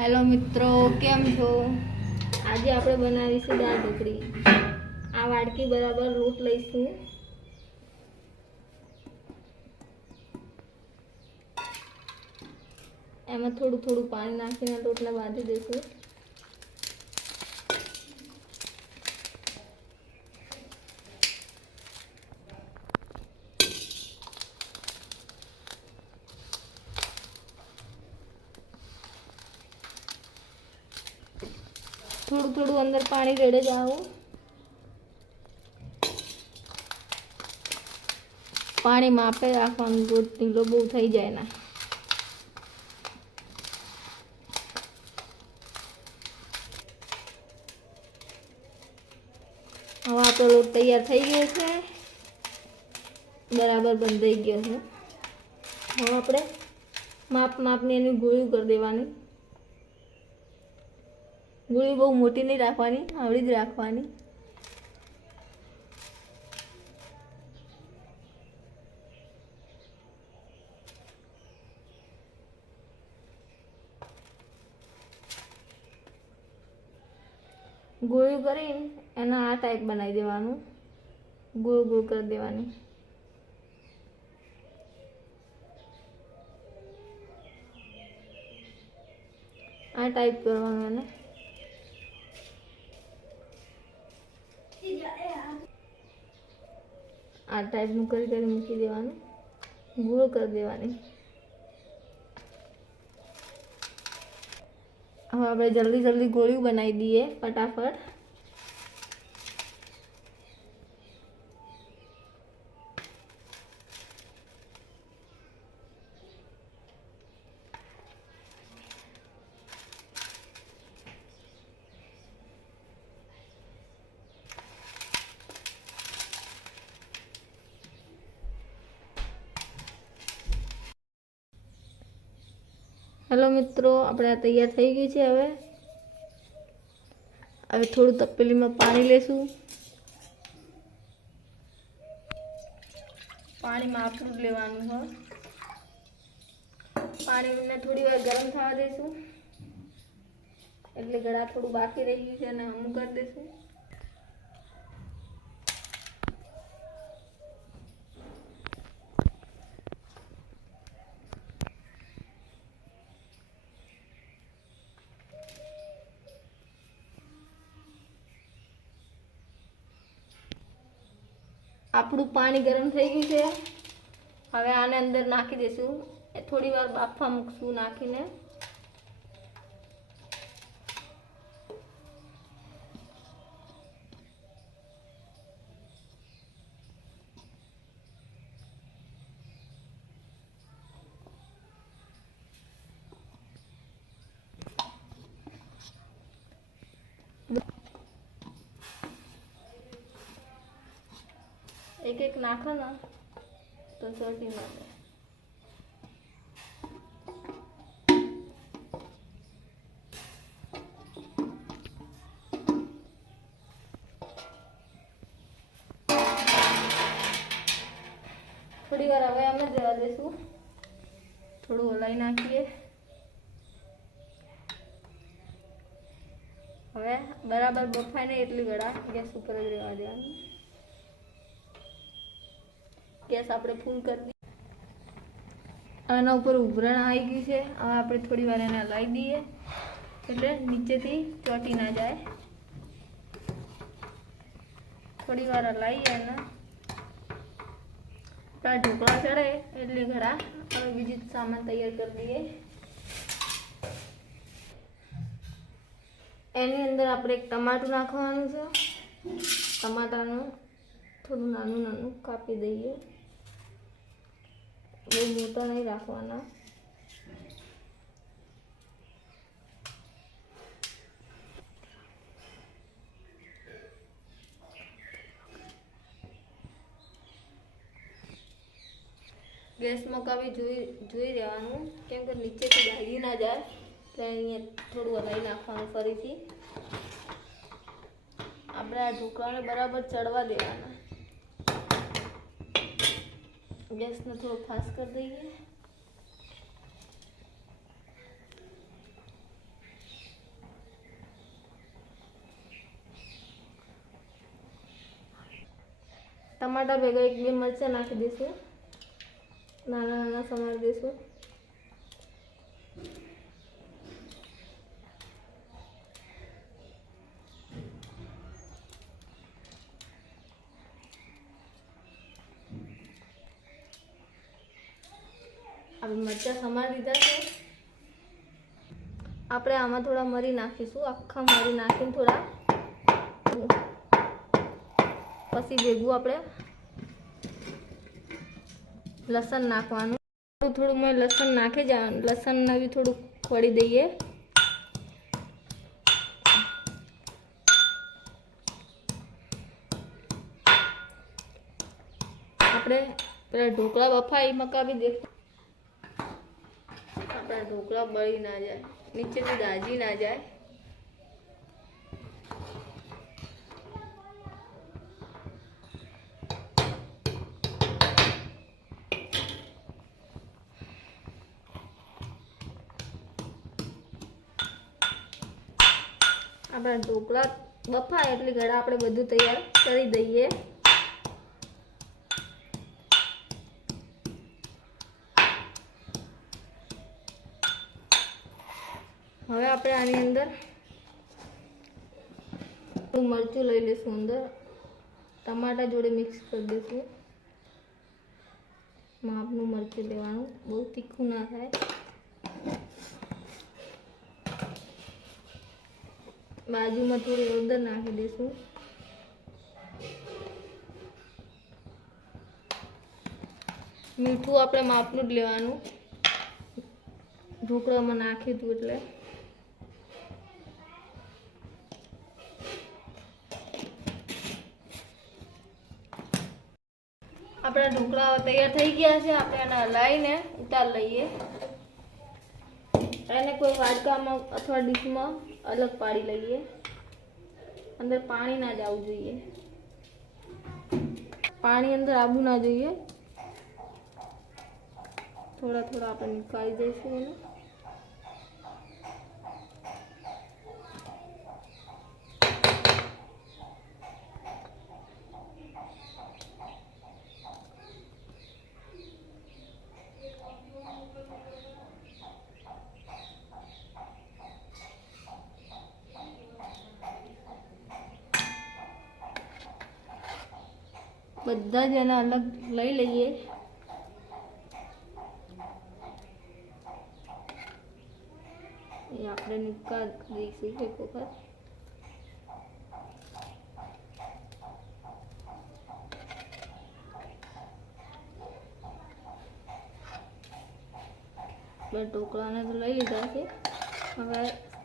Hello મિત્રો, કેમ છો? આજે આપણે બનાવીશું દાળ ઢોકળી. આ વાડકી બરાબર લોટ લઈશું. એમાં થોડું થોડું પાણી નાખીને લોટને બાંધી દઈશું. થોડું થોડું અંદર પાણી રેડે જાવું. પાણી માપે રાખવાનું, લોટ ઢીલો બહુ થઈ જાય ના. હવે આપણો લોટ તૈયાર થઈ ગયો છે, બરાબર બંધાઈ ગયો છે. હવે આપણે માપની એની ગોળીઓ કરી દેવાની. ગોળી બહુ મોટી નહીં રાખવાની, આવડી જ રાખવાની. ગોળું કરીને એના આ ટાઈપ બનાવી દેવાનું, ગોળ ગોળ કરી દેવાની. આ ટાઈપ કરવાનું એને. આ ટાઈપનું કરી મૂકી દેવાનું, ગોળ કરી દેવાની. હવે આપણે જલ્દી જલ્દી ગોળીઓ બનાવી દઈએ ફટાફટ. હેલો મિત્રો, આપણે આ તૈયાર થઈ ગઈ છે. હવે થોડું તપેલીમાં પાણી લેશું. પાણીમાં આપણું જ લેવાનું હોય. પાણીને થોડી વાર ગરમ થવા દઈશું. એટલે ગળા થોડું બાકી રહી ગયું છે અને હમું કરી દઈશું. આપણું પાણી ગરમ થઈ ગયું છે. હવે આને અંદર નાખી દઈશું. થોડી વાર બાફવા મૂકશું નાખીને. એક એક નાખો ના તો ચોટી ના જાય. થોડી વાર હવે અમે જવા દઈશું. થોડું હલાવી નાખીએ. હવે બરાબર બફાય ને એટલી ગળા ગેસ ઉપર જ રહેવા દેવાનું. ગેસ આપણે ફૂલ કરી દઈએ. આના ઉપર ઉભરાણ આવી ગયું છે. હવે આપણે થોડી વાર એને હલાવી દઈએ એટલે નીચેથી ચોટી ના જાય. થોડી વાર હલાવી એને ઢોકળા ચડે એટલે ઘરા. હવે બીજી સામાન તૈયાર કરી દઈએ. એની અંદર આપણે એક ટમાટું નાખવાનું છે. ટમાટાનું થોડું નાનું નાનું કાપી દઈએ. બહુ મોટા નહીં રાખવાના. ગેસ મકાવી જોઈ રહેવાનું, કેમ કે નીચેથી દાગી ના જાય. એટલે અહીંયા થોડું હલાવી નાખવાનું ફરીથી. આપણે આ ઢોકળાને બરાબર ચડવા દેવાના. ગેસને થોડો ફાસ્ટ કરી દઈએ. टमाटा भेगा 1-2 मरचा नाखी दईशुं, नाना नाना समारी दईशुं। अब मरचा समारी दीधा है। આપણે આમાં થોડા મરી નાખીશું, આખા મરી નાખીને થોડા પછી ભેગું આપણે લસણ નાખવાનું। થોડું મેં લસણ નાખી જવાનું, લસણને બી થોડું ખોડી દઈએ। આપણે પેલા ઢોકળા બફાય મકા બી દેખ, આપણા ઢોકળા બળી ના જાય, નીચેથી દાજી ના જાય। આપણા ઢોકળા બફાય એટલે ઘડા આપણે બધું તૈયાર કરી દઈએ। હવે આપણે આની અંદર મરચું લઈ લઈશું, અંદર ટમાટા જોડે મિક્સ કરી દઈશું। માપનું મરચું લેવાનું, બહુ તીખું ના થાય। બાજુમાં થોડી હળદર નાખી દઈશું। મીઠું આપણે માપનું જ લેવાનું, ઢોકળામાં નાખ્યું હતું એટલે। આપણા ઢોકળા તૈયાર થઈ ગયા છે। આપણે એને હલાવીને ઉતાર લઈએ, એને કોઈ વાડકામાં અથવા ડીશમાં અલગ પાડી લઈએ। અંદર પાણી ના જવું જોઈએ, પાણી અંદર આવવું ના જોઈએ। થોડા થોડા આપણે નીકાળી દઈશું એને। બધા જ એને અલગ લઈ લઈએ। એ આપણે નીકાળી દઈશું એક વખત। બે ઢોકળાને તો લઈ લીધા છે, હવે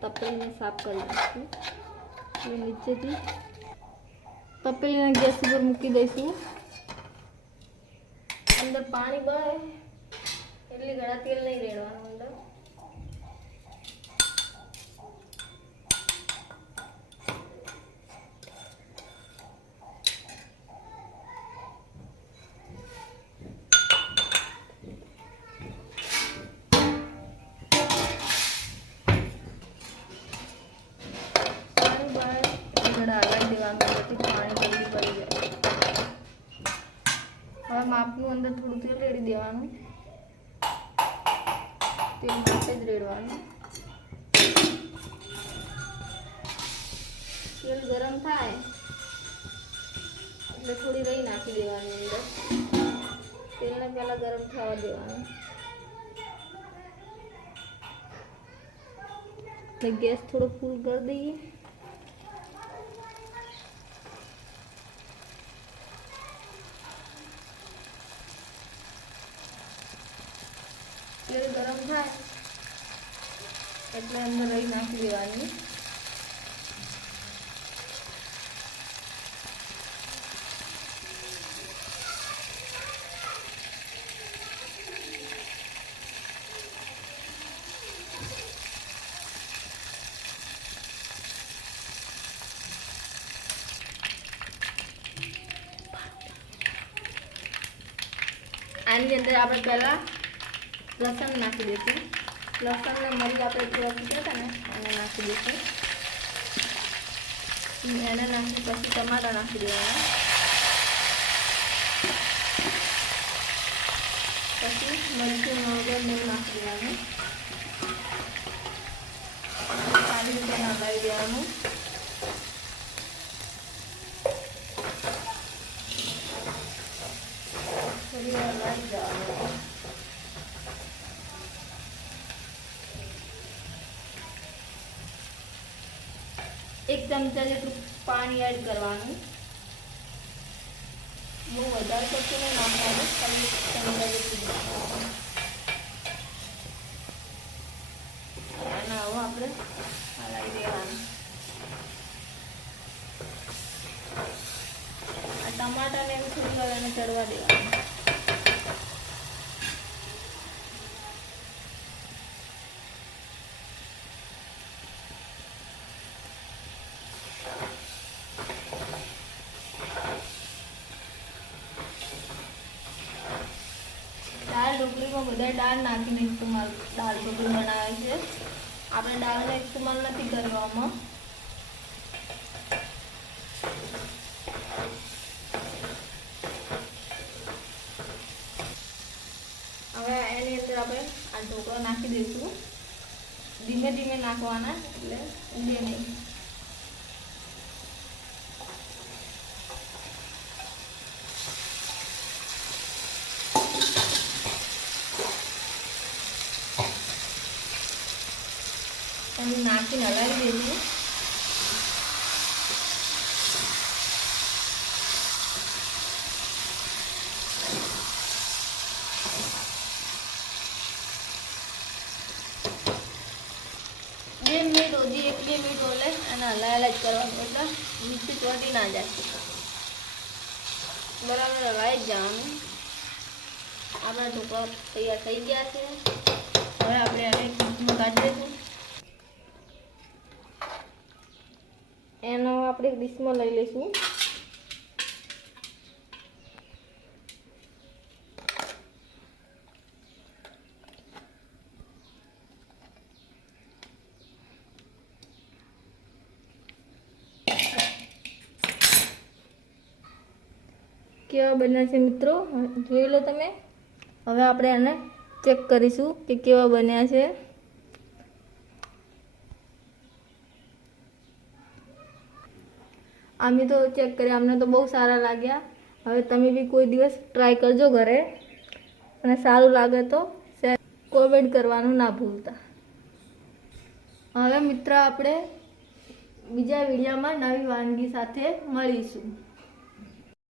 તપેલીને સાફ કરી દઈશું। એ નીચેથી તપેલીને ગેસ ઉપર મૂકી દઈશું। અંદર પાણી બળે એટલે ઘણા તેલ નહીં રેડવાનું અંદર। હવે માપનું અંદર થોડું તેલ રેડી દેવાનું, તેલ સાથે જ રેડવાનું। તેલ ગરમ થાય એટલે થોડી રહી નાખી દેવાની અંદર, તેલને પહેલા ગરમ થવા દેવાનું। એટલે ગેસ થોડો ફૂલ કરી દઈએ। तेल गरम थाय એટલે અંદર રહી નાખી દેવાની। આની અંદર આપણે પહેલા लसन नाखी दईशुं। लसन ने मरी आपणे थोड़ा कीधा था ने एने नाखी दईशुं। एने नाखी पछी टमाटा नाखी देवाना। મરચું વગર નહીં નાખી દેવાનું, સારી રીતે હલાવી દેવાનું. થોડી વાર હલાવી દેવાનું. એક ચમચા જેટલું પાણી એડ કરવાનું. બહુ વધારે પડતું નહીં નાખવાનું, ખાલી ચમચા જેટલું નાખવાનું. અને હવે આપણે હલાવી દેવાનું. આ ટમાટાને થોડી વાર એને ચડવા દેવાનું. દાળ ઢોકળીમાં બધા દાળ નાખીને ઇસ્તેમાલ દાળ ઢોકળી બનાવે છે. આપણે દાળનો ઇસ્તેમાલ નથી કરવામાં. હવે એની અંદર આપણે આ ઢોકળા નાખી દઈશું. ધીમે ધીમે નાખવાના, એટલે ઊંડે નહીં. અને નાખીને હલાવી દઈશું. બે મિનિટ સુધી 1-2 મિનિટ ઓલે અને હલાયેલા જ કરવાનું, એટલે નીચે ચોટી ના જાય. બરાબર હલાવી જ જવાનું. આપણા ઢોકળા તૈયાર થઈ ગયા છે. હવે આપણે એને ડીશમાં કાઢી દઈશું. એનો આપણે ડીશમાં લઈ લઈશું. કેવા બન્યા છે મિત્રો, જોઈ લો તમે. હવે આપણે એને ચેક કરીશું કે કેવા બન્યા છે. અમે તો ચેક કર્યા, અમને તો બહુ સારા લાગ્યા. હવે તમે બી કોઈ દિવસ ટ્રાય કરજો ઘરે, અને સારું લાગે તો કોમેન્ટ કરવાનું ના ભૂલતા. હવે મિત્ર આપણે બીજા વિડીયોમાં નવી વાનગી સાથે મળીશું.